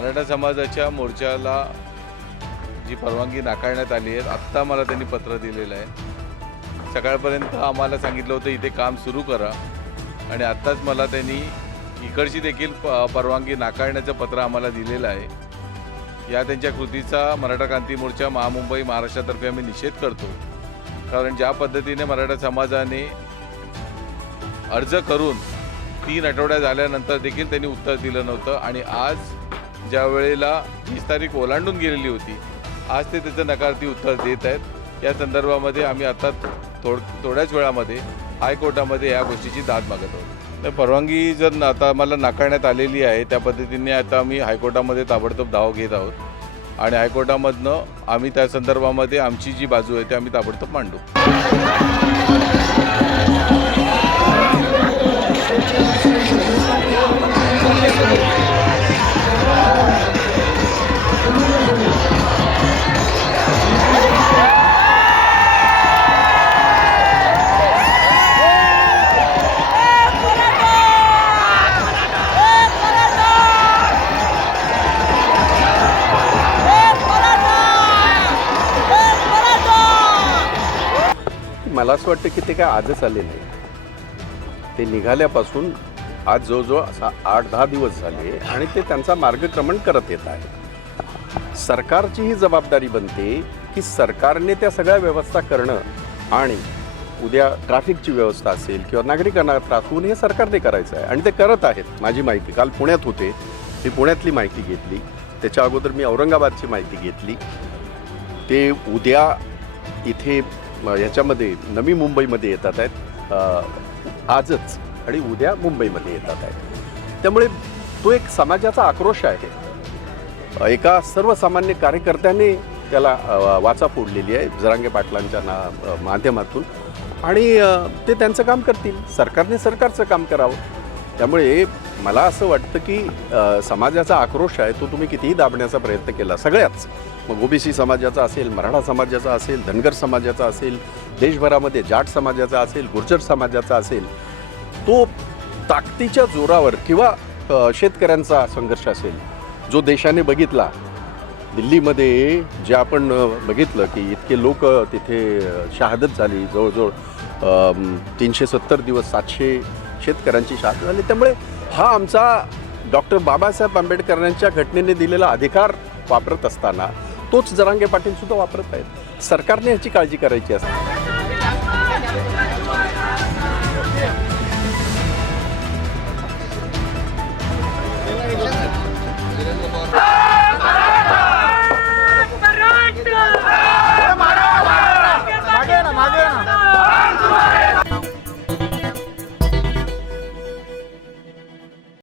मराठा समाजाच्या मोर्चाला जी परवानगी नाकारण्यात आली आहे, आत्ता मला त्यांनी पत्र दिलेलं आहे। सकाळपर्यंत आम्हाला सांगितलं होतं इथे काम सुरू करा आणि आत्ताच मला त्यांनी इकडची देखील परवानगी नाकारण्याचं पत्र आम्हाला दिलेलं आहे। या त्यांच्या कृतीचा मराठा क्रांती मोर्चा महामुंबई महाराष्ट्रातर्फे आम्ही निषेध करतो। कारण ज्या पद्धतीने मराठा समाजाने अर्ज करून 3 आठवड्या झाल्यानंतर देखील त्यांनी उत्तर दिलं नव्हतं आणि आज ज्या वेळेला 30 तारीख ओलांडून गेलेली होती, आज ते त्याचं नकारती उत्तर देत आहेत। या संदर्भामध्ये आम्ही आता थोड्याच वेळामध्ये हायकोर्टामध्ये या गोष्टीची दाद मागत आहोत। तर परवानगी जर आता मला नाकारण्यात आलेली आहे, त्या पद्धतीने आता आम्ही हायकोर्टामध्ये ताबडतोब धाव घेत आहोत आणि हायकोर्टामधनं आम्ही त्या संदर्भामध्ये आमची जी बाजू आहे ते आम्ही ताबडतोब मांडू। मला असं वाटतं की ते काय आजच आले नाही, ते निघाल्यापासून आज जवळजवळ 8-10 दिवस झाले आणि ते त्यांचा मार्गक्रमण करत येत आहे। सरकारची ही जबाबदारी बनते की सरकारने त्या सगळ्या व्यवस्था करणं आणि उद्या ट्रॅफिकची व्यवस्था असेल किंवा नागरिकांना त्रास होऊन हे सरकारने करायचं आहे आणि ते करत आहेत। माझी माहिती काल पुण्यात होते, मी पुण्यातली माहिती घेतली, त्याच्या अगोदर मी औरंगाबादची माहिती घेतली। ते उद्या इथे याच्यामध्ये नवी मुंबईमध्ये येतात आहेत आजच आणि उद्या मुंबईमध्ये येतात आहेत। त्यामुळे तो एक समाजाचा आक्रोश आहे। एका सर्वसामान्य कार्यकर्त्याने त्याला वाचा फोडलेली आहे जरांगे पाटलांच्या माध्यमातून आणि ते त्यांचं काम करतील, सरकारने सरकारचं काम करावं। त्यामुळे मला असं वाटतं की समाजाचा आक्रोश आहे तो तुम्ही कितीही दाबण्याचा प्रयत्न केला, सगळ्याच, मग ओबीसी समाजाचा असेल, मराठा समाजाचा असेल, धनगर समाजाचा असेल, देशभरामध्ये जाट समाजाचा असेल, गुर्जर समाजाचा असेल, तो ताकदीच्या जोरावर किंवा शेतकऱ्यांचा संघर्ष असेल जो देशाने बघितला। दिल्लीमध्ये जे आपण बघितलं की इतके लोक तिथे शहादत झाली, जवळजवळ 370 दिवस 700 शेतकऱ्यांची शहादत झाली। त्यामुळे हा आमचा डॉक्टर बाबासाहेब आंबेडकरांच्या घटनेने दिलेला अधिकार वापरत असताना तोच जरांगे पाटील सुद्धा वापरत आहेत। सरकारने ह्याची काळजी करायची असते।